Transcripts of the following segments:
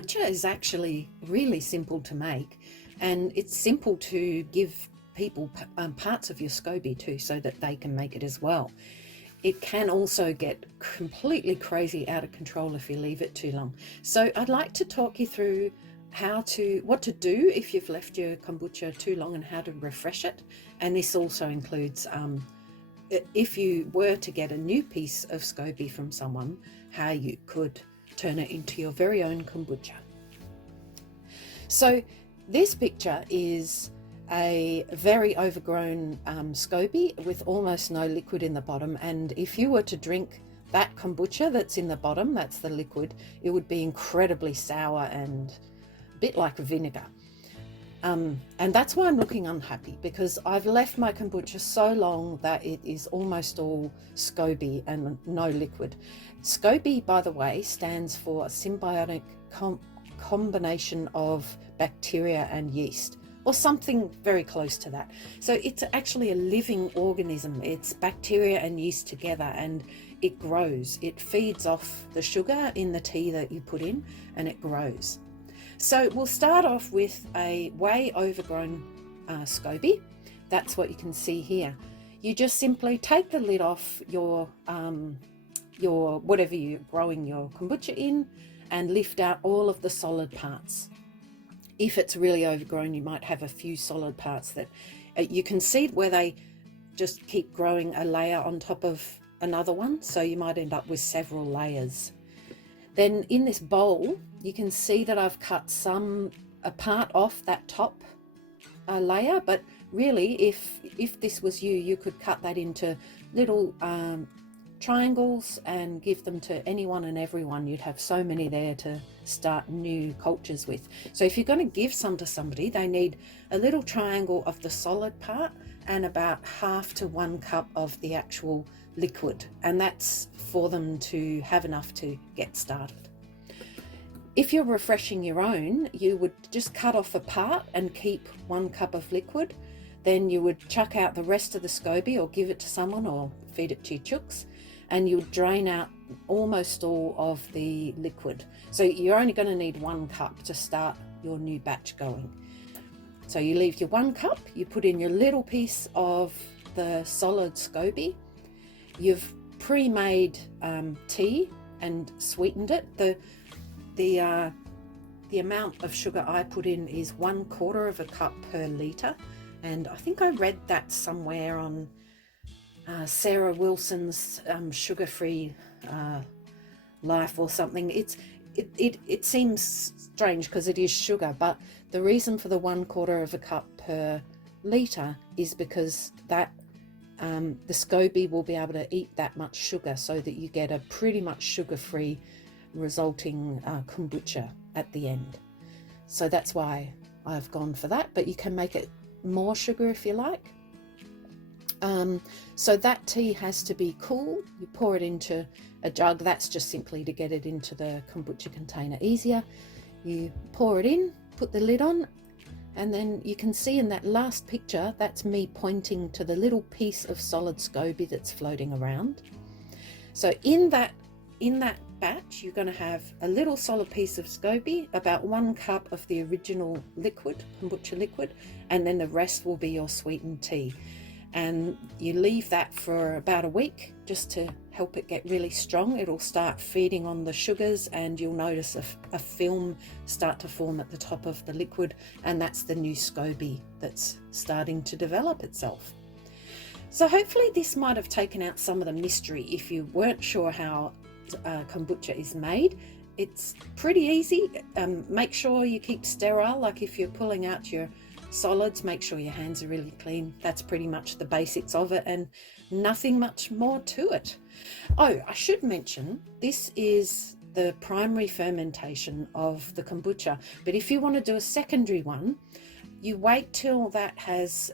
Kombucha is actually really simple to make, and it's simple to give people parts of your SCOBY too, so that they can make it as well. It can also get completely crazy out of control if you leave it too long. So I'd like to talk you through what to do if you've left your kombucha too long and how to refresh it. And this also includes if you were to get a new piece of SCOBY from someone, how you could turn it into your very own kombucha. So this picture is a very overgrown SCOBY with almost no liquid in the bottom, and if you were to drink that kombucha that's in the bottom, that's the liquid, it would be incredibly sour and a bit like vinegar. And that's why I'm looking unhappy, because I've left my kombucha so long that it is almost all SCOBY and no liquid. SCOBY, by the way, stands for a symbiotic combination of bacteria and yeast, or something very close to that. So it's actually a living organism. It's bacteria and yeast together, and it grows. It feeds off the sugar in the tea that you put in, and it grows. So we'll start off with a way overgrown SCOBY. That's what you can see here. You just simply take the lid off your whatever you're growing your kombucha in, and lift out all of the solid parts. If it's really overgrown, you might have a few solid parts that you can see where they just keep growing a layer on top of another one. So you might end up with several layers. Then in this bowl, you can see that I've cut a part off that top layer, but really if this was you, you could cut that into little triangles and give them to anyone and everyone. You'd have so many there to start new cultures with. So if you're going to give some to somebody, they need a little triangle of the solid part and about half to 1 cup of the actual liquid, and that's for them to have enough to get started. If you're refreshing your own, you would just cut off a part and keep 1 cup of liquid. Then you would chuck out the rest of the SCOBY or give it to someone or feed it to your chooks, and you would drain out almost all of the liquid. So you're only going to need 1 cup to start your new batch going. So you leave your 1 cup, you put in your little piece of the solid SCOBY. You've pre-made tea and sweetened it. The amount of sugar I put in is 1/4 of a cup per litre, and I think I read that somewhere on Sarah Wilson's sugar-free life or something. It seems strange because it is sugar, but the reason for the 1/4 of a cup per litre is because that the SCOBY will be able to eat that much sugar, so that you get a pretty much sugar-free resulting kombucha at the end. So that's why I've gone for that, but you can make it more sugar if you like. So that tea has to be cool. You pour it into a jug. That's just simply to get it into the kombucha container easier. You pour it in, put the lid on, and then you can see in that last picture, that's me pointing to the little piece of solid SCOBY that's floating around. So in that batch, you're going to have a little solid piece of SCOBY, about 1 cup of the original liquid, kombucha liquid, and then the rest will be your sweetened tea. And you leave that for about a week just to help it get really strong. It'll start feeding on the sugars, and you'll notice a film start to form at the top of the liquid, and that's the new SCOBY that's starting to develop itself. So hopefully this might have taken out some of the mystery if you weren't sure how kombucha is made. It's pretty easy. Make sure you keep sterile, like if you're pulling out your solids, make sure your hands are really clean. That's pretty much the basics of it, and nothing much more to it. Oh, I should mention, this is the primary fermentation of the kombucha, but if you want to do a secondary one, you wait till that has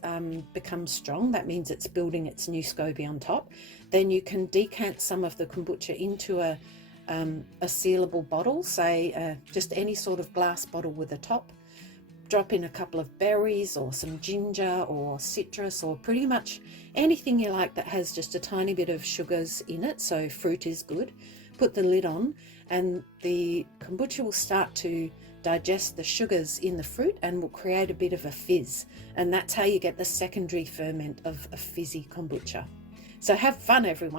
become strong. That means it's building its new SCOBY on top. Then you can decant some of the kombucha into a sealable bottle, say just any sort of glass bottle with a top. Drop in a couple of berries or some ginger or citrus or pretty much anything you like that has just a tiny bit of sugars in it, so fruit is good. put the lid on, and the kombucha will start to digest the sugars in the fruit and will create a bit of a fizz. And that's how you get the secondary ferment of a fizzy kombucha. So have fun, everyone.